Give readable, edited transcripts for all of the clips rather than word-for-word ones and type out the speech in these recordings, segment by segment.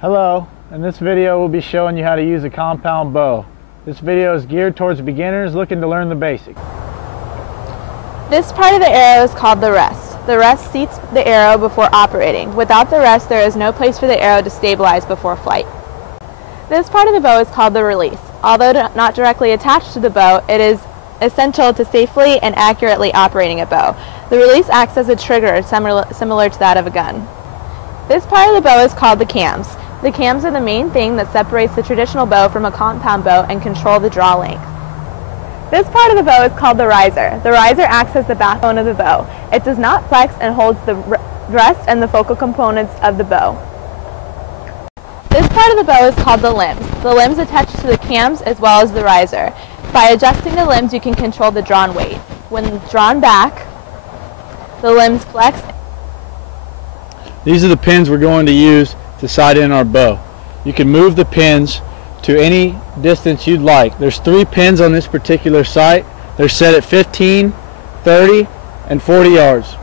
Hello, in this video we'll be showing you how to use a compound bow. This video is geared towards beginners looking to learn the basics. This part of the arrow is called the rest. The rest seats the arrow before operating. Without the rest, there is no place for the arrow to stabilize before flight. This part of the bow is called the release. Although not directly attached to the bow, it is essential to safely and accurately operating a bow. The release acts as a trigger similar to that of a gun. This part of the bow is called the cams. The cams are the main thing that separates the traditional bow from a compound bow and control the draw length. This part of the bow is called the riser. The riser acts as the backbone of the bow. It does not flex and holds the rest and the focal components of the bow. This part of the bow is called the limbs. The limbs attach to the cams as well as the riser. By adjusting the limbs, you can control the drawn weight. When drawn back, the limbs flex. These are the pins we're going to use to sight in our bow. You can move the pins to any distance you'd like. There's 3 pins on this particular sight. They're set at 15, 30, and 40 yards.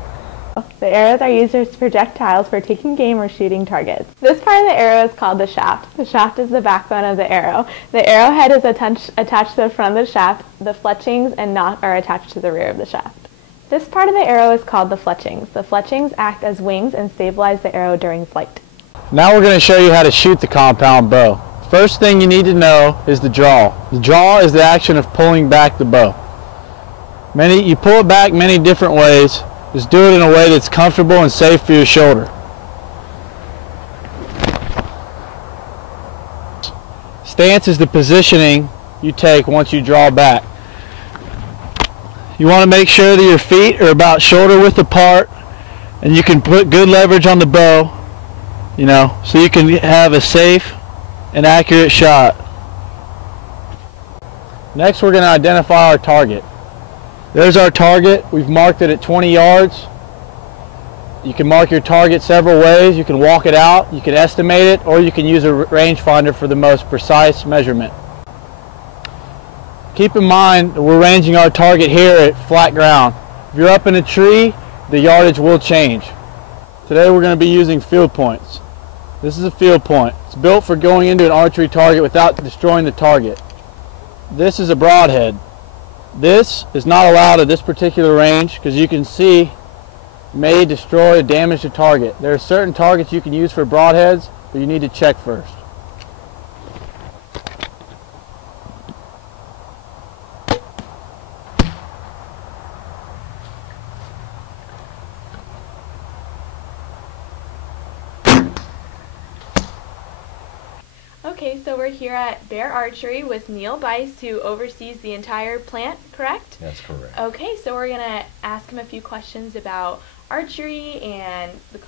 The arrows are used as projectiles for taking game or shooting targets. This part of the arrow is called the shaft. The shaft is the backbone of the arrow. The arrowhead is attached to the front of the shaft. The fletchings and knot are attached to the rear of the shaft. This part of the arrow is called the fletchings. The fletchings act as wings and stabilize the arrow during flight. Now we're going to show you how to shoot the compound bow. First thing you need to know is the draw. The draw is the action of pulling back the bow. You pull it back many different ways. Just do it in a way that's comfortable and safe for your shoulder. Stance is the positioning you take once you draw back. You want to make sure that your feet are about shoulder width apart and you can put good leverage on the bow, so you can have a safe and accurate shot. Next, we're going to identify our target. There's our target. We've marked it at 20 yards. You can mark your target several ways. You can walk it out, you can estimate it, or you can use a rangefinder for the most precise measurement. Keep in mind that we're ranging our target here at flat ground. If you're up in a tree, the yardage will change. Today we're going to be using field points. This is a field point. It's built for going into an archery target without destroying the target. This is a broadhead. This is not allowed at this particular range because you can see it may destroy or damage the target. There are certain targets you can use for broadheads, but you need to check first. Okay, so we're here at Bear Archery with Neil Bice, who oversees the entire plant, correct? That's correct. Okay, so we're going to ask him a few questions about archery and the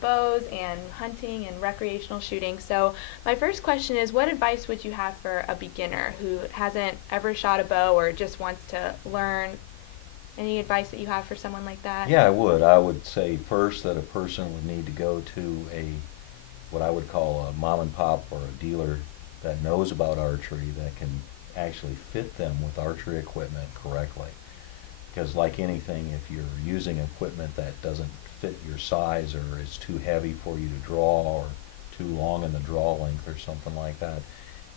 bows and hunting and recreational shooting. So my first question is, what advice would you have for a beginner who hasn't ever shot a bow or just wants to learn? Any advice that you have for someone like that? Yeah, I would. I would say first that a person would need to go to what I would call a mom and pop or a dealer that knows about archery that can actually fit them with archery equipment correctly. Because like anything, if you're using equipment that doesn't fit your size or is too heavy for you to draw or too long in the draw length or something like that,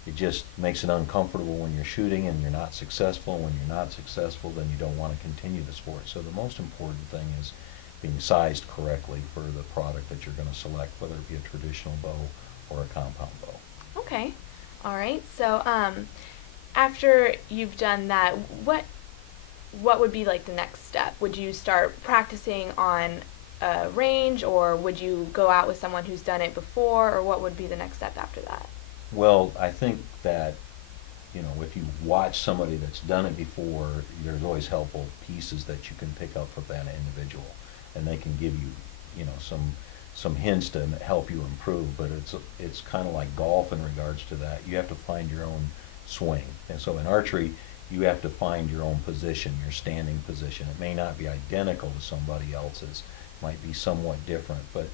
it just makes it uncomfortable when you're shooting and you're not successful. When you're not successful, then you don't want to continue the sport. So the most important thing is being sized correctly for the product that you're going to select, whether it be a traditional bow or a compound bow. Okay. All right. So after you've done that, what would be like the next step? Would you start practicing on a range, or would you go out with someone who's done it before, or what would be the next step after that? Well, I think that, if you watch somebody that's done it before, there's always helpful pieces that you can pick up from that individual, and they can give you, some hints to help you improve. But it's kind of like golf in regards to that. You have to find your own swing, and so in archery, you have to find your own position, your standing position. It may not be identical to somebody else's, it might be somewhat different, but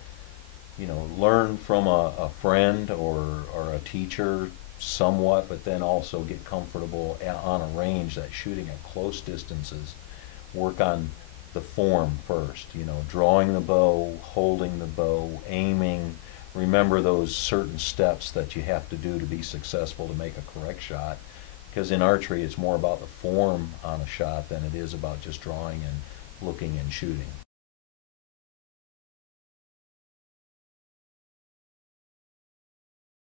learn from a friend or a teacher somewhat, but then also get comfortable on a range that's shooting at close distances. Work on the form first, drawing the bow, holding the bow, aiming, remember those certain steps that you have to do to be successful to make a correct shot. Because in archery, it's more about the form on a shot than it is about just drawing and looking and shooting.